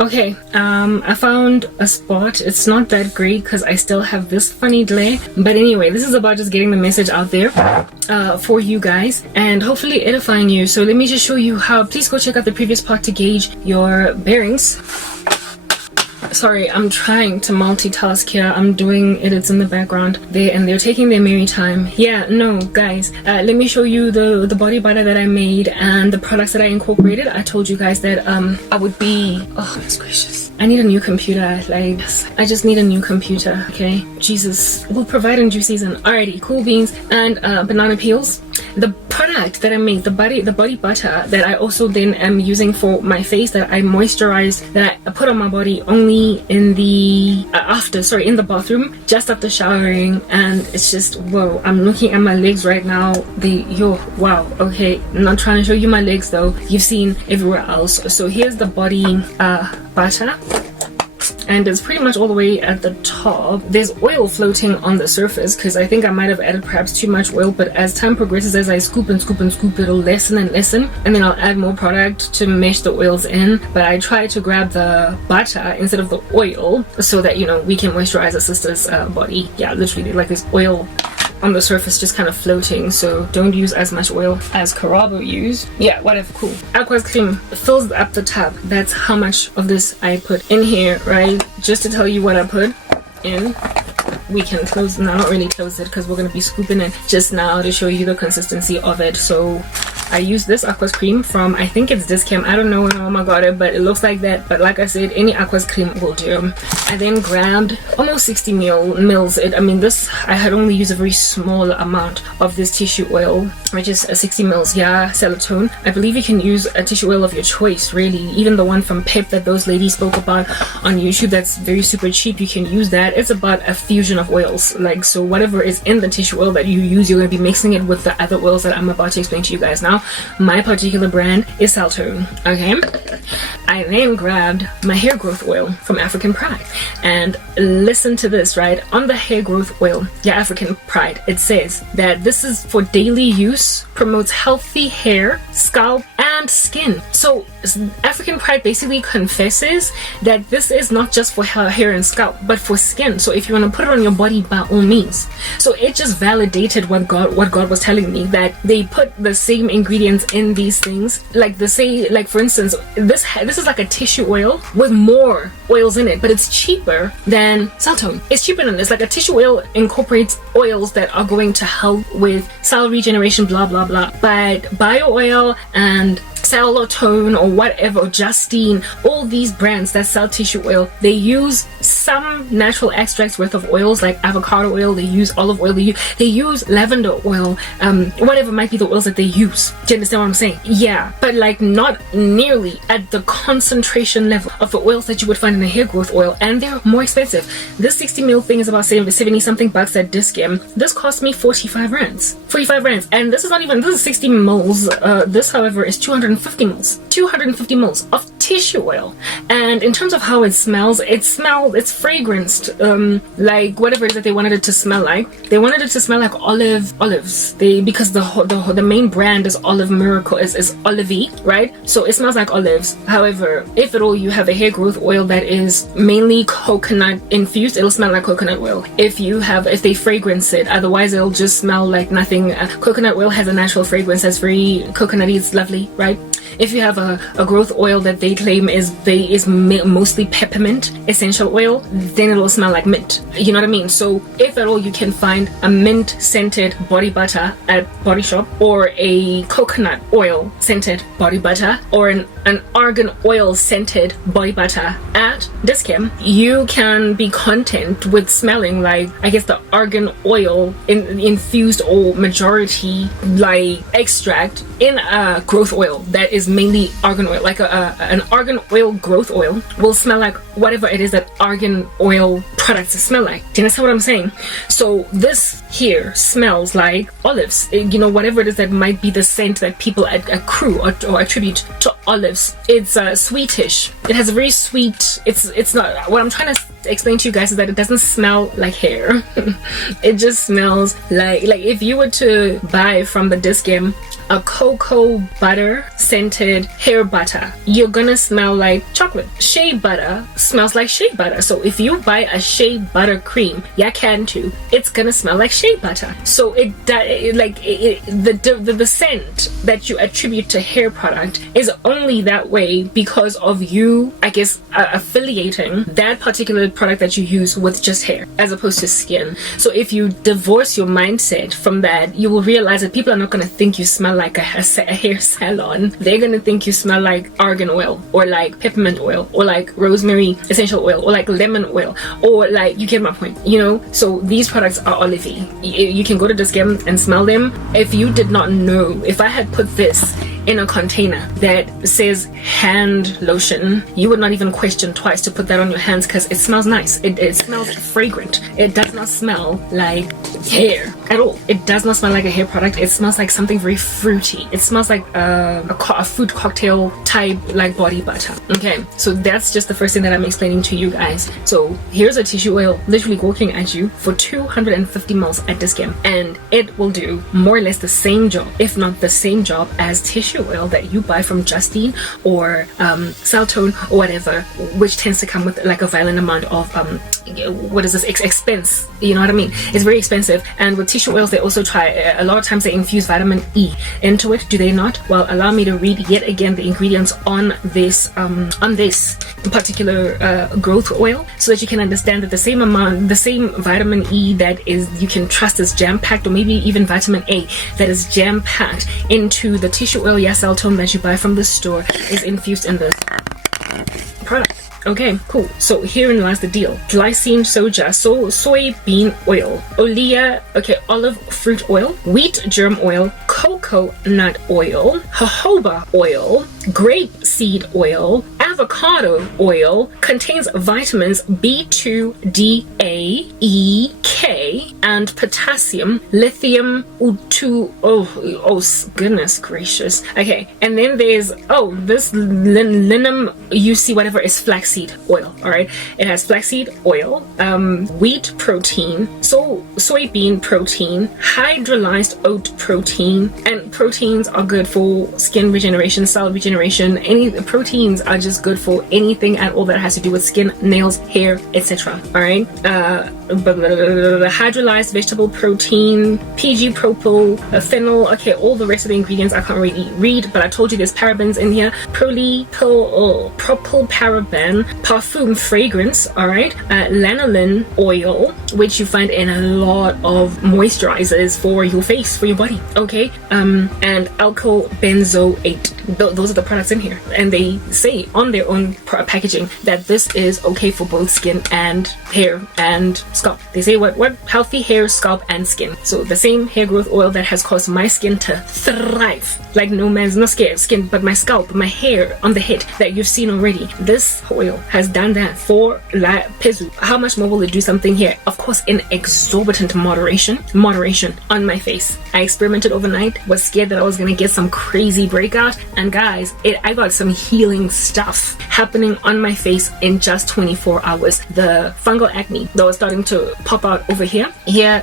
Okay, I found a spot. It's not that great because I still have this funny delay, but anyway, this is about just getting the message out there for you guys and hopefully edifying you. So let me just show you how. Please go check out the previous part to gauge your bearings. Sorry, I'm trying to multitask here. I'm doing edits in the background there, and they're taking their merry time. Yeah, no, guys, let me show you the body butter that I made and the products that I incorporated. I told you guys that I would be, oh goodness gracious, I need a new computer. Like, I just need a new computer. Okay, Jesus, we'll provide in due season. Alrighty, cool beans and banana peels. The product that I made, the body butter that I also then am using for my face, that I moisturize, that I put on my body only in the in the bathroom just after showering, and it's just, whoa. I'm looking at my legs right now. Wow. Okay, I'm not trying to show you my legs though. You've seen everywhere else. So here's the body butter. And it's pretty much all the way at the top. There's oil floating on the surface because I think I might have added perhaps too much oil, but as time progresses, as I scoop and scoop and scoop, it'll lessen and lessen, and then I'll add more product to mesh the oils in. But I try to grab the butter instead of the oil so that, you know, we can moisturize a sister's body. Yeah, literally, like this oil on the surface just kind of floating, so don't use as much oil as Karabo used. Yeah, whatever, cool. Aqueous cream fills up the tub. That's how much of this I put in here, right? Just to tell you what I put in. We can close, no, not really close it because we're going to be scooping it just now to show you the consistency of it. So I use this aqueous cream from, I think it's Dis-Chem. I don't know when Mama got it, but it looks like that. But like I said, any aqueous cream will do. I then grabbed almost 60 mils. I had only used a very small amount of this tissue oil, which is 60 mils. Yeah, Celatone. I believe you can use a tissue oil of your choice, really. Even the one from Pep that those ladies spoke about on YouTube, that's very super cheap. You can use that. It's about a fusion of oils. Like, so whatever is in the tissue oil that you use, you're going to be mixing it with the other oils that I'm about to explain to you guys now. My particular brand is Celatone. Okay, I then grabbed my hair growth oil from African Pride, and listen to this, right? On the hair growth oil, yeah, African Pride, it says that this is for daily use, promotes healthy hair, scalp, and skin. So African Pride basically confesses that this is not just for hair and scalp, but for skin. So if you want to put it on your body, by all means. So it just validated what God was telling me, that they put the same ingredients in these things. Like they say, like for instance, this is like a tissue oil with more oils in it, but it's cheaper than Celatone. It's cheaper than this. Like a tissue oil incorporates oils that are going to help with cell regeneration, blah blah blah. But bio oil and Celatone or whatever, Justine, all these brands that sell tissue oil, they use some natural extracts worth of oils, like avocado oil, they use olive oil, they use lavender oil, whatever might be the oils that they use. Do you understand what I'm saying? Yeah, but like not nearly at the concentration level of the oils that you would find in a hair growth oil, and they're more expensive. This 60 ml thing is about 70 something bucks at Dis-Chem. This cost me 45 rands. 45 rands, and this is 60 mils. This, however, is 250 mils. 250 mils of tissue oil. And in terms of how it smells, it's fragranced, like whatever it is that they wanted it to smell like. They wanted it to smell like olives. Because the main brand is Olive Miracle, is Olivey, right? So it smells like olives. However, if at all you have a hair growth oil that is mainly coconut infused, it'll smell like coconut oil. If they fragrance it, otherwise it'll just smell like nothing. Coconut oil has a natural fragrance that's very coconutty. It's lovely, right? If you have a growth oil that they claim is mostly peppermint essential oil, then it'll smell like mint. You know what I mean? So if at all you can find a mint scented body butter at Body Shop, or a coconut oil scented body butter, or an argan oil scented body butter at Dis-Chem, you can be content with smelling like, I guess, the argan oil infused or majority like extract in a growth oil that is mainly argan oil. Like an argan oil growth oil will smell like whatever it is that argan oil products smell like. Do you understand what I'm saying? So this here smells like olives. You know, whatever it is that might be the scent that people accrue or attribute to olives. It's sweetish. It has a very sweet. It's not. What I'm trying to explain to you guys is that it doesn't smell like hair. It just smells like if you were to buy from the Dis-Chem a cocoa butter scented hair butter, you're gonna smell like chocolate. Shea butter smells like shea butter. So if you buy a shea butter cream, ya can too, it's gonna smell like shea butter. So the scent that you attribute to hair product is only that way because of you, I guess, affiliating that particular product that you use with just hair as opposed to skin. So if you divorce your mindset from that, you will realize that people are not going to think you smell like a hair salon. They're going to think you smell like argan oil, or like peppermint oil, or like rosemary essential oil, or like lemon oil, or like, you get my point, you know. So these products are olivey. You can go to Dis-Chem and smell them. If you did not know, if I had put this in a container that says hand lotion, you would not even question twice to put that on your hands because it smells nice. It smells fragrant. It does not smell like hair at all. It does not smell like a hair product. It smells like something very fruity. It smells like a fruit cocktail type, like body butter. Okay, so that's just the first thing that I'm explaining to you guys. So here's a tissue oil literally walking at you for 250 ml at Dis-Chem, and it will do more or less the same job, if not the same job, as tissue oil that you buy from Justine or Celltone or whatever, which tends to come with like a violent amount of expense, you know what I mean? It's very expensive. And with tissue oils, they also try, a lot of times they infuse vitamin E into it, do they not? Well, allow me to read yet again the ingredients on this particular growth oil, so that you can understand that the same amount, the same vitamin E that is, you can trust is jam-packed, or maybe even vitamin A that is jam-packed into the tissue oil Celltone that you buy from the store, is infused in this product. Okay, cool. So herein lies the deal. Glycine soja, soybean oil, olea, olive fruit oil, wheat germ oil, cocoa nut oil, jojoba oil, grape seed oil, avocado oil, contains vitamins B2, D, A, E, K, and potassium, lithium, U2, oh goodness gracious. Okay, and then there's, this linum, you see whatever, is flaxseed oil, alright? It has flaxseed oil, wheat protein, soybean protein, hydrolyzed oat protein, and proteins are good for skin regeneration, cell regeneration. Any proteins are just good for anything at all that has to do with skin, nails, hair, etc. Alright? Hydrolyzed vegetable protein, PG propyl, phenol, all the rest of the ingredients I can't really read, but I told you there's parabens in here. Propylparaben, parfum fragrance, alright? Lanolin oil, which you find in a lot of moisturizers for your face, for your body, okay? And alkyl benzoate. Those are the products in here, and they say on their own packaging that this is okay for both skin and hair and scalp. They say what healthy hair, scalp, and skin. So the same hair growth oil that has caused my skin to thrive like no man's, not skin, but my scalp, my hair on the head that you've seen already. This oil has done that for La Pezu. How much more will it do something here? Of course, in exorbitant moderation on my face. I experimented overnight, was scared that I was gonna get some crazy breakout, and guys, I got some healing stuff happening on my face in just 24 hours. The fungal acne that was starting to pop out over here,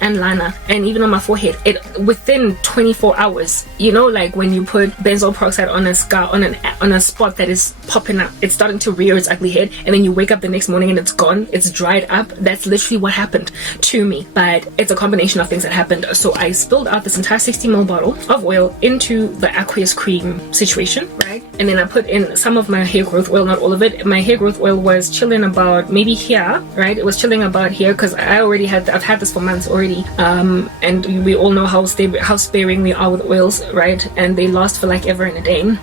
and liner, and even on my forehead, it within 24 hours, you know, like when you put benzoyl peroxide on a scar, on a spot that is popping up, it's starting to rear its ugly head, and then you wake up the next morning and it's gone, it's dried up. That's literally what happened to me, but it's a combination of things that happened. So I spilled out this entire 60 ml bottle of oil into the aqueous cream situation, right? And then I put in some of my hair growth oil, not all of it. My hair growth oil was chilling about maybe here, right? It was chilling about here because I've had this for months already, and we all know how sparing we are with oils, right? And they last for like ever and a day.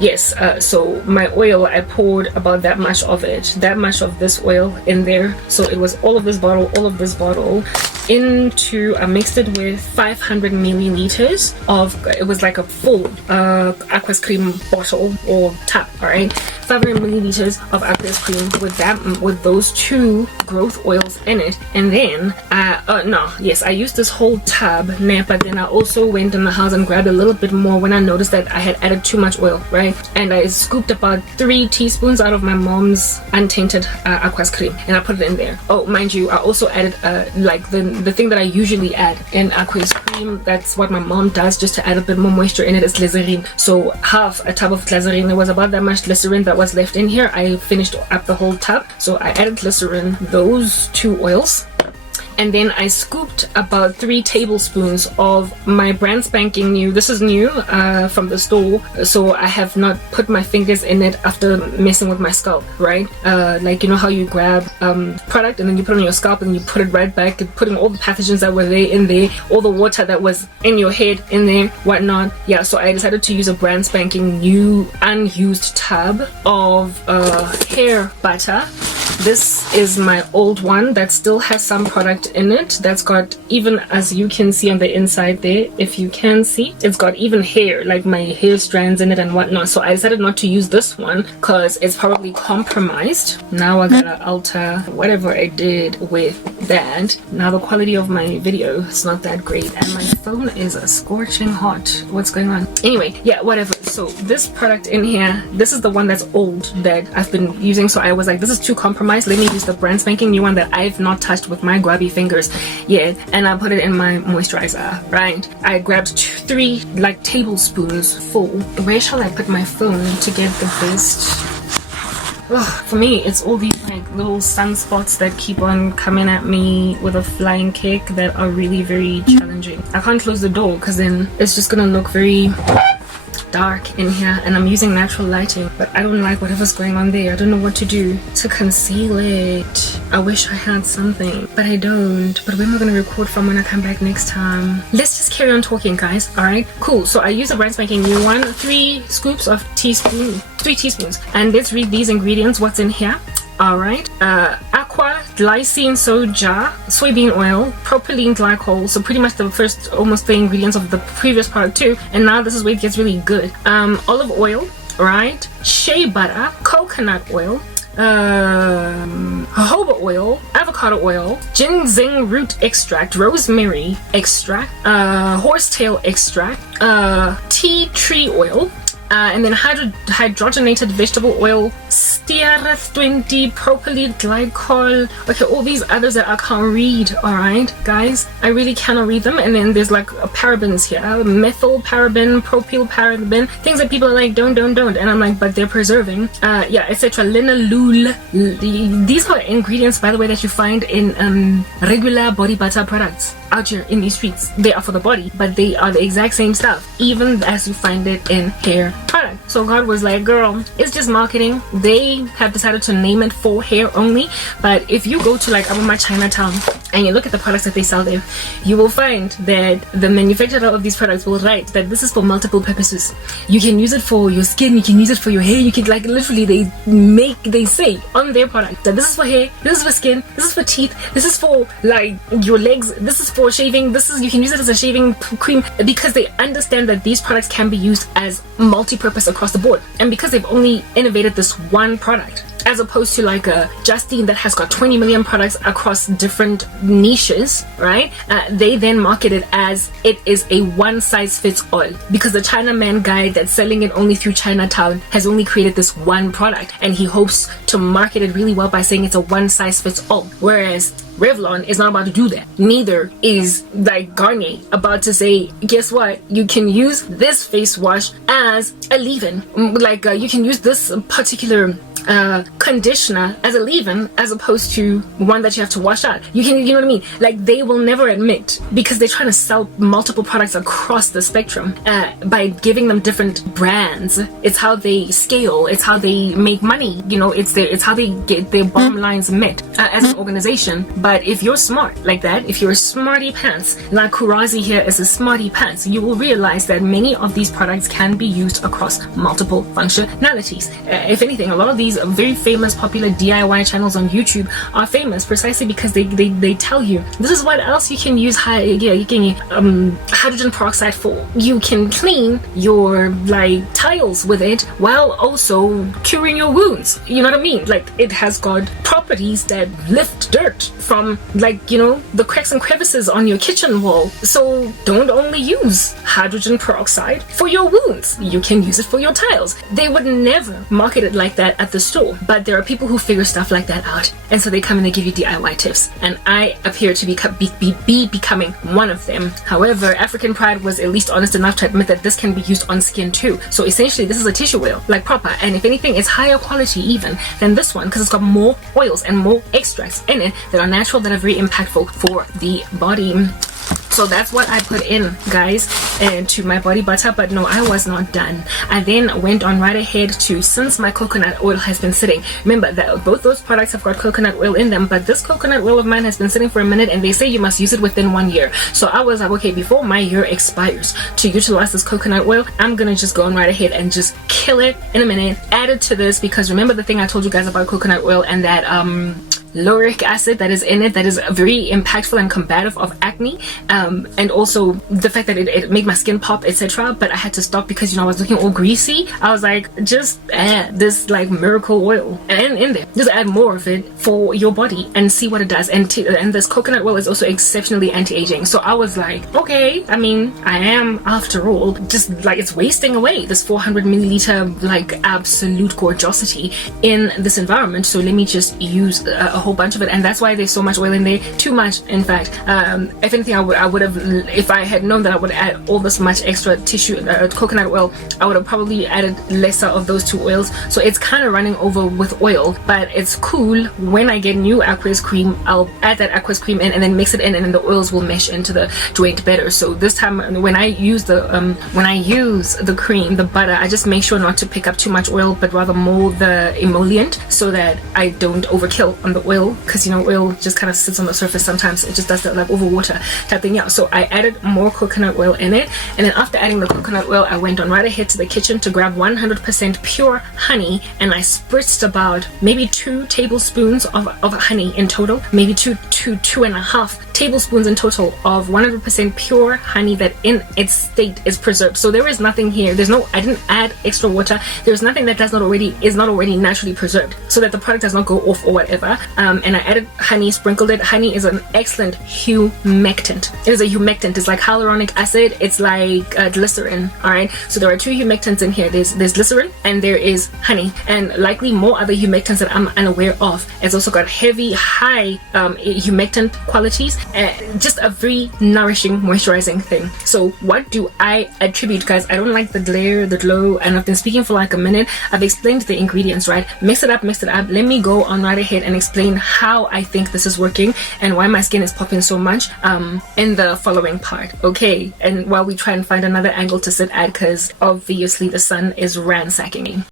Yes, so my oil, I poured about that much of this oil in there. So it was all of this bottle into, I mixed it with 500 milliliters of, it was like a full aqueous cream bottle or tap, all right? 500 milliliters of aqueous cream with those two growth oils in it. And then I used this whole tub, but then I also went in the house and grabbed a little bit more when I noticed that I had added too much oil, right? And I scooped about 3 teaspoons out of my mom's untainted aqueous cream, and I put it in there. Oh, mind you, I also added like the thing that I usually add in aqueous cream cream. That's what my mom does just to add a bit more moisture in it. Is glycerin. So half a tub of glycerin. There was about that much glycerin that was left in here. I finished up the whole tub. So I added glycerin, those 2 oils. And then I scooped about 3 tablespoons of my brand spanking new, this is new from the store, so I have not put my fingers in it after messing with my scalp, right? Like, you know how you grab product and then you put it on your scalp and you put it right back, putting all the pathogens that were there in there, all the water that was in your head in there, whatnot. Yeah, so I decided to use a brand spanking new unused tub of hair butter. This is my old one that still has some product in it. That's got, even as you can see on the inside there, if you can see, it's got even hair, like my hair strands in it and whatnot. So I decided not to use this one because it's probably compromised. Now I gotta alter whatever I did with that. Now the quality of my video is not that great and my phone is scorching hot. What's going on? Anyway, yeah, whatever. So this product in here, this is the one that's old that I've been using. So I was like, this is too compromised. Let me use the brand spanking new one that I've not touched with my grubby fingers yet, and I put it in my moisturizer, right? I grabbed 3 like tablespoons full. Where shall I put my phone to get the best? Ugh, for me, it's all these like little sunspots that keep on coming at me with a flying kick that are really very challenging. I can't close the door because then it's just gonna look very dark in here, and I'm using natural lighting, but I don't like whatever's going on there. I don't know what to do to conceal it. I wish I had something, but I don't. But where am I going to record from when I come back next time? Let's just carry on talking, guys. All right, cool. So I use a brand spanking new one, 3 scoops of 3 teaspoons, and let's read these ingredients. What's in here? All right, aqua, glycine soja, soybean oil, propylene glycol. So pretty much the first, almost the ingredients of the previous product too. And now this is where it gets really good. Olive oil, right? Shea butter, coconut oil, jojoba oil, avocado oil, ginseng root extract, rosemary extract, horsetail extract, tea tree oil, and then hydrogenated vegetable oil, steareth 20, propylene glycol. Okay, all these others that I can't read. All right, guys, I really cannot read them. And then there's like parabens here, methyl paraben, propyl paraben, things that people are like, don't. And I'm like, but they're preserving. Yeah, etc. Linalool. These are ingredients, by the way, that you find in regular body butter products out here in these streets. They are for the body, but they are the exact same stuff, even as you find it in hair product. So God was like, girl, it's just marketing. They have decided to name it for hair only, but if you go to like Aboma Chinatown and you look at the products that they sell there, you will find that the manufacturer of these products will write that this is for multiple purposes. You can use it for your skin, you can use it for your hair, you can, like, literally they say on their product that this is for hair, this is for skin, this is for teeth, this is for like your legs, this is for shaving, this is, you can use it as a shaving cream, because they understand that these products can be used as multi-purpose across the board. And because they've only innovated this one product, as opposed to like a Justine that has got 20 million products across different niches, right? They then market it as it is a one-size-fits-all, because the Chinaman guy that's selling it only through Chinatown has only created this one product, and he hopes to market it really well by saying it's a one-size-fits-all. Whereas Revlon is not about to do that. Neither is like Garnier about to say, guess what? You can use this face wash as a leave-in. Like you can use this particular conditioner as a leave-in, as opposed to one that you have to wash out. You know what I mean? Like, they will never admit, because they're trying to sell multiple products across the spectrum by giving them different brands. It's how they scale. It's how they make money. You know, it's how they get their bottom lines met as an organization. But if you're smart like that, if you're a smarty pants, like Kurazi here is a smarty pants, you will realize that many of these products can be used across multiple functionalities. If anything, a lot of these very famous popular DIY channels on YouTube are famous precisely because they tell you this is what else you can use hydrogen peroxide for. You can clean your like tiles with it while also curing your wounds. You know what I mean? Like, it has got properties that lift dirt from from, like, you know, the cracks and crevices on your kitchen wall. So don't only use hydrogen peroxide for your wounds. You can use it for your tiles. They would never market it like that at the store, but there are people who figure stuff like that out, and so they come and they give you DIY tips, and I appear to be becoming one of them. However, African Pride was at least honest enough to admit that this can be used on skin too. So essentially this is a tissue oil, like proper, and if anything it's higher quality even than this one because it's got more oils and more extracts in it that are natural, that are very impactful for the body. So that's what I put in, guys, into my body butter. But no, I was not done. I then went on right ahead to, since my coconut oil has been sitting, remember that both those products have got coconut oil in them, but this coconut oil of mine has been sitting for a minute, and they say you must use it within 1 year. So I was like, okay, before my year expires to utilize this coconut oil, I'm gonna just go on right ahead and just kill it in a minute, add it to this, because remember the thing I told you guys about coconut oil and that lauric acid that is in it, that is very impactful and combative of acne, and also the fact that it made my skin pop, etc. But I had to stop because, you know, I was looking all greasy. I was like, just add this like miracle oil and in there, just add more of it for your body and see what it does. And this coconut oil is also exceptionally anti-aging. So I was like, okay, I mean, I am after all just like, it's wasting away this 400 milliliter like absolute gorgeosity in this environment, so let me just use a whole bunch of it. And that's why there's so much oil in there, too much in fact. If anything, I would have, if I had known that I would add all this much extra tissue coconut oil, I would have probably added lesser of those two oils. So it's kind of running over with oil, but it's cool. When I get new aqueous cream, I'll add that aqueous cream in and then mix it in, and then the oils will mesh into the joint better. So this time when I use the cream, the butter, I just make sure not to pick up too much oil, but rather more the emollient, so that I don't overkill on the oil, because, you know, oil just kind of sits on the surface sometimes. It just does that like over water type thing. Yeah, so I added more coconut oil in it, and then after adding the coconut oil, I went on right ahead to the kitchen to grab 100% pure honey, and I spritzed about maybe 2 tablespoons of honey in total, maybe 2.5 tablespoons in total of 100% pure honey that in its state is preserved. So there is nothing here, I didn't add extra water, there's nothing that is not already naturally preserved, so that the product does not go off or whatever. And I added honey, sprinkled it. Honey is an excellent humectant. It is a humectant. It's like hyaluronic acid, it's like glycerin. Alright, so there are 2 humectants in here. There's glycerin and there is honey, and likely more other humectants that I'm unaware of. It's also got high humectant qualities, just a very nourishing, moisturizing thing. So what do I attribute, guys? I don't like the glare, the glow, and I've been speaking for like a minute. I've explained the ingredients, right? Mix it up. Let me go on right ahead and explain how I think this is working and why my skin is popping so much in the following part. Okay, and while we try and find another angle to sit at, because obviously the sun is ransacking me.